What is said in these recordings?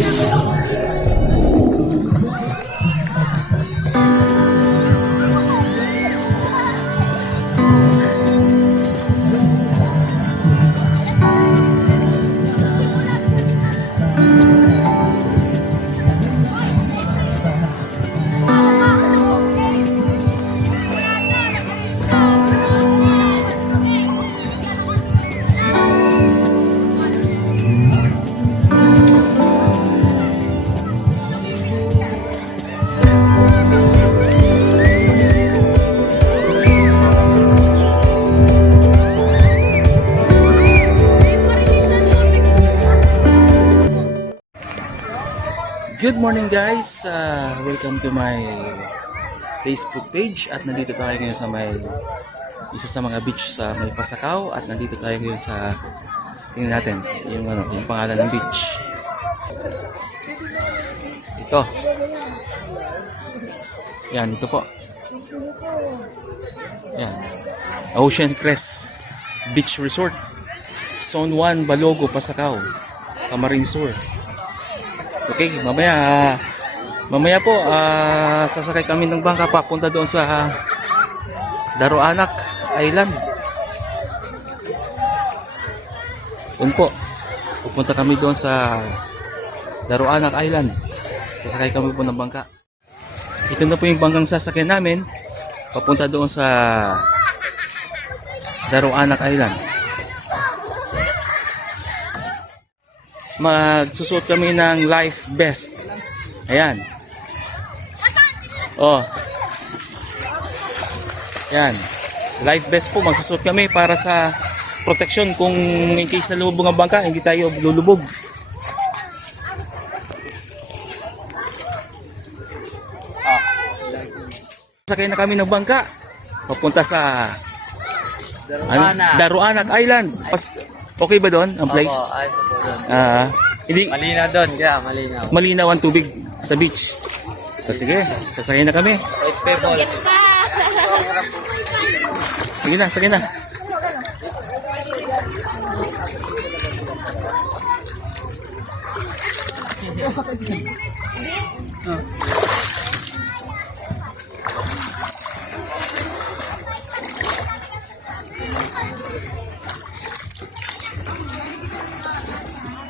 guys. Good morning guys, welcome to my Facebook page at nandito tayo ngayon sa may isa sa mga beach sa may Pasakaw at nandito tayo ngayon sa tingnan natin yung pangalan ng beach. Ito. Yan, ito po. Yan. Ocean Crest Beach Resort. Zone 1, Balogo, Pasakaw, Camarines Sur. Okay, mamaya po sasakay kami ng bangka papunta doon sa Daroanak Island. Doon po, pupunta kami doon sa Daroanak Island. Sasakay kami po ng bangka. Ito na po yung bangkang sasakyan namin papunta doon sa Daroanak Island. Magsusuot kami ng life vest. Ayan. Oh. Ayan. Life vest po. Magsusuot kami para sa protection kung in case na lumubog ang bangka, hindi tayo lulubog. Sakay na kami ng bangka. Papunta sa Daroanak Island. Okay ba doon ang place? Opo, ayos po doon. Hindi Malinaw doon, kaya malinaw. malinaw ang tubig sa beach. So, sige, sasakay na kami. White pebbles. Sige na, sige na.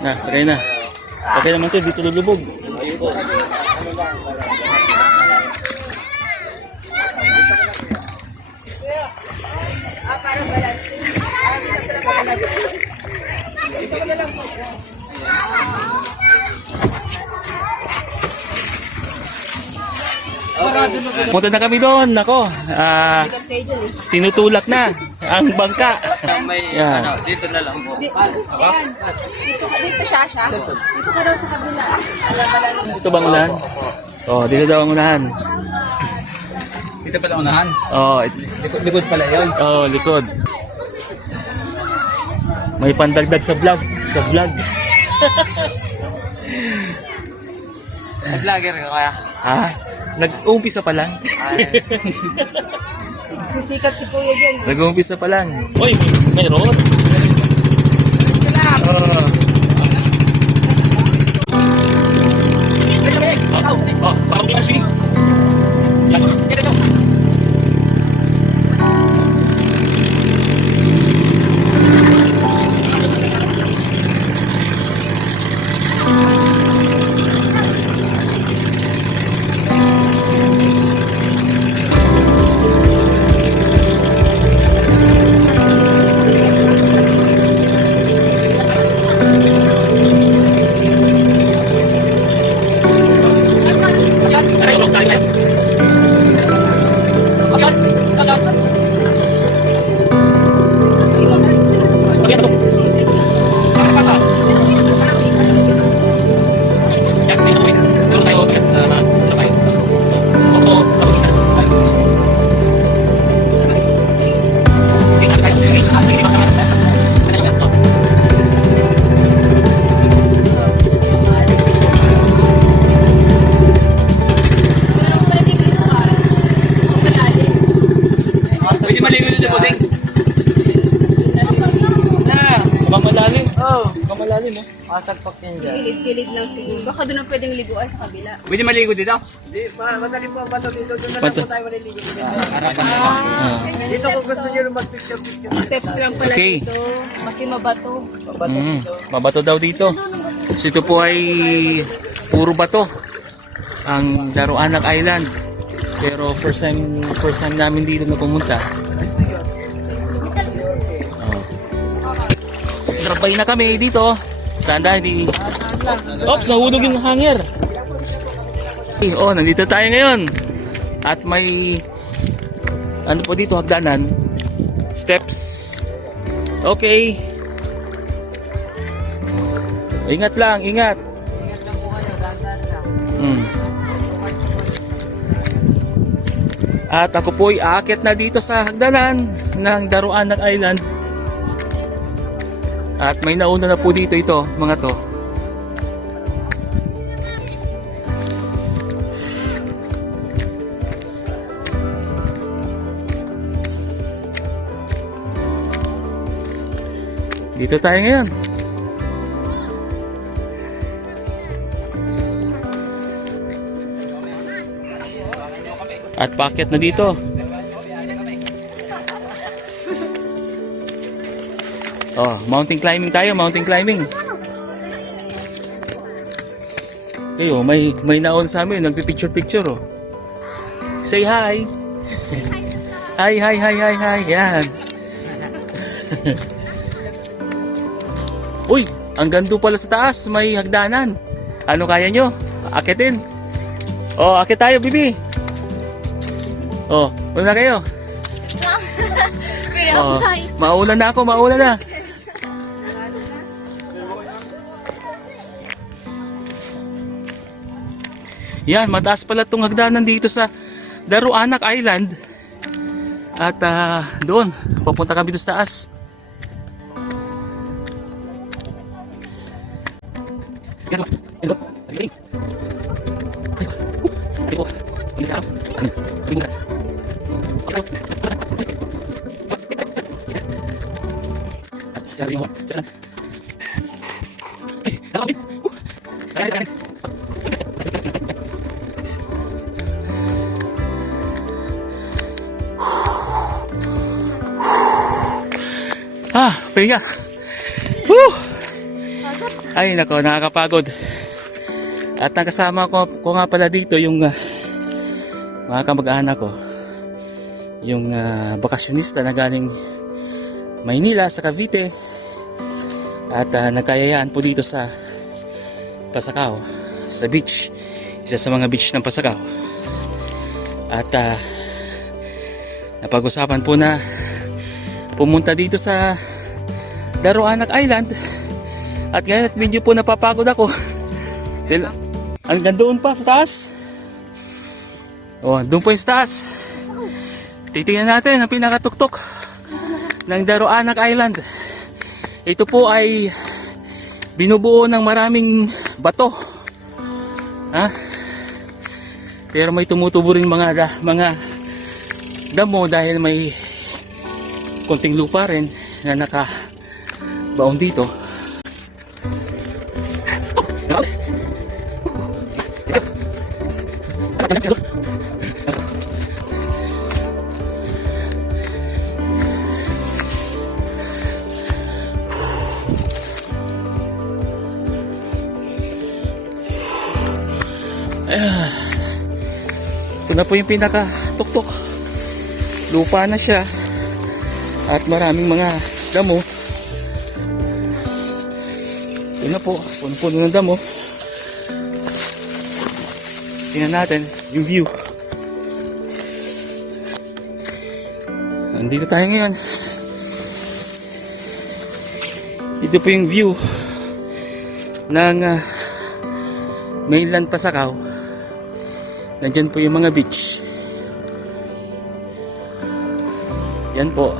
Na, sakay na. Okay naman ito, dito lulubog. Punta na kami doon. Nako, tinutulak na ang bangka. May Yan. dito na lang po. Dito siya. Dito ka daw sa kabila. Ito bang unahan? Oh, dito daw ang unahan. Dito pala unahan. Oh, Likod pala yun. oh, likod. May pandagdag sa vlog. Sa vlog. Vlogger ka kaya? Ha? Nag-uumpisa pa lang. Sisikat si Kuya dyan. Nag-uumpisa pa lang. Uy, mayroon. mo. Kasagpak yan dyan. Kilid-kilid lang siguro. Baka doon ang pwedeng liguan sa kabila. Pwede maligo dito? Madali po ang bato dito. Doon na lang Bato. po tayo maliligo dito. Harapan mo. Dito kung gusto nyo ng mag-picture-picture. Steps lang pala Okay. dito. Kasi mabato. Mabato daw dito. So ito po ay puro bato. Ang Daroanak Island. Pero first time namin dito na pumunta. Trabay na kami dito. Sana hindi... Oops, nahulog yung hanger. Oh, nandito tayo ngayon. At may... Ano po dito, hagdanan. Steps. Okay. Ingat lang, ingat. At ako po'y aakyat na dito sa hagdanan ng Daroanak Island. At may nauna na po dito ito, mga to. Dito tayo ngayon. At paakyat na dito. Oh, mountain climbing tayo, mountain climbing. Kayo, may naon sa amin, nagpi-picture oh. Say hi. Hi, hi, hi, hi, hi. Yan. Uy, ang ganda pala sa taas, may hagdanan. Ano kaya nyo? Akitin. Oh, akit tayo, bibi. Oh, una kayo. Oh, maulan na ako, maulan na. Yan, mataas pala itong hagdanan dito sa Daroanak Island. At doon, papunta kami doon sa taas. Pahinga. Woo! Ay nako, nakakapagod. At ang kasama ko nga pala dito yung mga kamag-anak ko. Yung bakasyonista na galing Maynila sa Cavite. At nagkayayaan po dito sa Pasacao, sa beach. Isa sa mga beach ng Pasacao. At napag-usapan po na pumunta dito sa Daroanak Island. At ngayon at medyo po napapagod ako. Hanggang doon pa sa taas. Oh, doon po yung sa taas. Titingnan natin ang pinakatuktok ng Daroanak Island. Ito po ay binubuo ng maraming bato. Pero may tumutubo rin mga damo dahil may konting lupa rin na nakabaon dito. Ito na po yung pinaka-tuktok. Lupa na siya. At maraming mga damo. Ito na po, puno-puno ng damo. Tingnan natin yung view. Nandito tayo ngayon. Ito po yung view ng mainland Pasacao. Nandyan po yung mga beach. Yan po.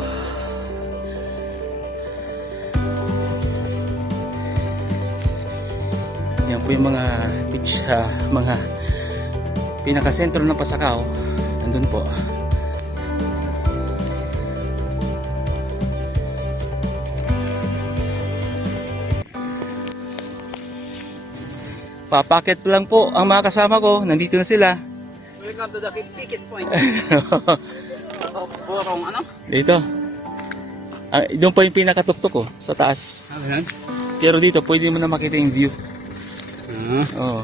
Yan po yung mga beach, mga pinakasentro ng Pasacao. Nandun po. Papakit lang po ang mga kasama ko. Nandito na sila. Welcome to the quickest point. Borong ano? Dito. Doon pa yung pinakatuktok ko, sa taas. Ayan. Pero dito, pwede mo na makita yung view. Oo.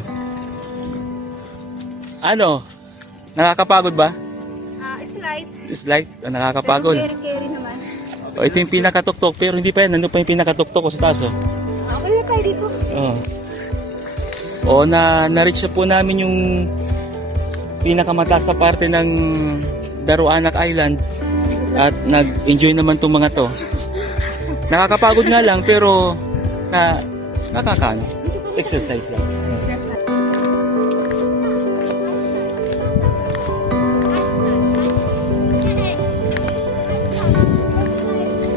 Ano? Nakakapagod ba? Slight. Slight? Nakakapagod. Pero carry naman. O, ito yung pinakatuktok, pero hindi pa yan. Nandun pa yung pinakatuktok ko sa taas. Oh. Okay na tayo dito. Oo. O, na-reach na po namin yung pinakamataas sa parte ng Daruanak Island. At nag-enjoy naman itong mga to. Nakakapagod nga lang, pero nakakano. Exercise lang.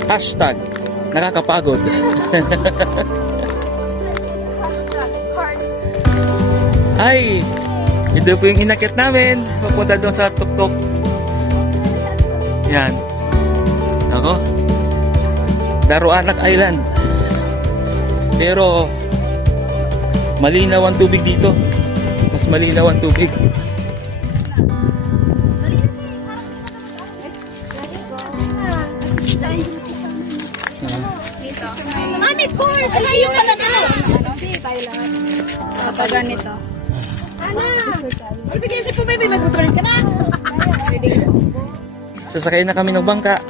Hashtag nakakapagod. Ay, ito po yung inakit namin. Papunta doon sa tuktok. Yan. Ako. Daruanak Island. Pero malinaw ang tubig dito. Mas malinaw ang tubig. Mami, course! Alayo ka lang ano? Sige, tayo lahat. Kapag ganito. Ana! Ibigay si Pumay, may mag-turn ka na! Sasakay na kami ng bangka.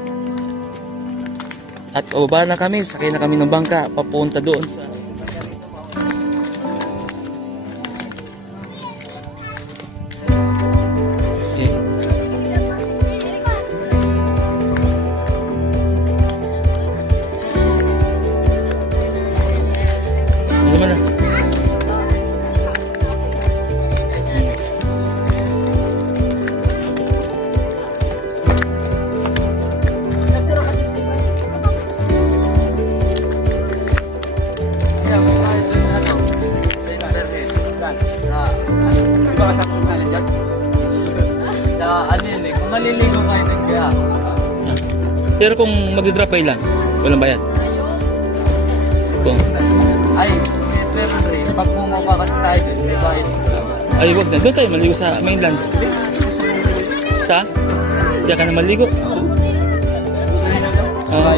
At baba na kami, sakay na kami ng bangka papunta doon sa okay. Ano naman na? Ano yun eh, kung maliligo kayo ng kaya. Pero kung magdidrop ay lang, walang bayad. Kung, Ay, pero rin, pag bumaba kasi tayo, di ba? ay wag na, doon tayo maligo sa mainland. Sa? Diyan ka na maligo? Ah.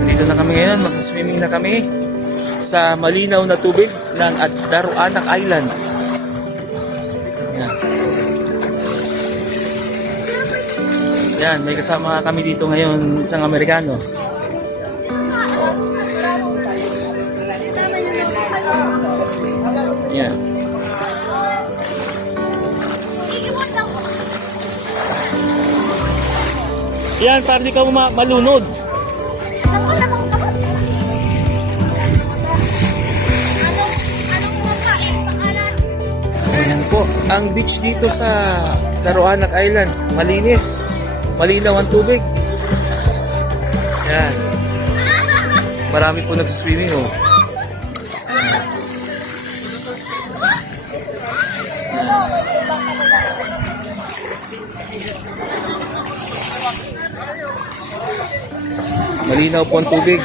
Dito na kami ngayon, magsaswimming na kami sa malinaw na tubig ng Daruanak Island. Yan. Yan, may kasama kami dito ngayon, isang Amerikano. Yan. Yan, para di ka malunod. Ayan po, ang beach dito sa Daruanak Island, malinis, malinaw ang tubig. Yan. Marami po nag-swimming oh. Malinaw po ang tubig.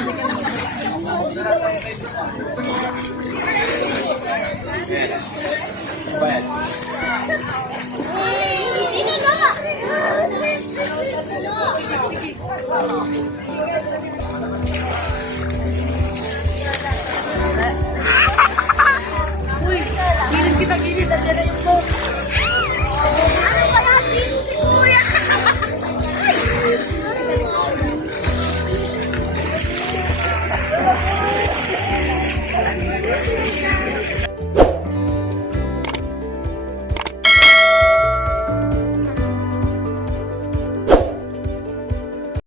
Gilid kita, gilid. Nandiyan na yung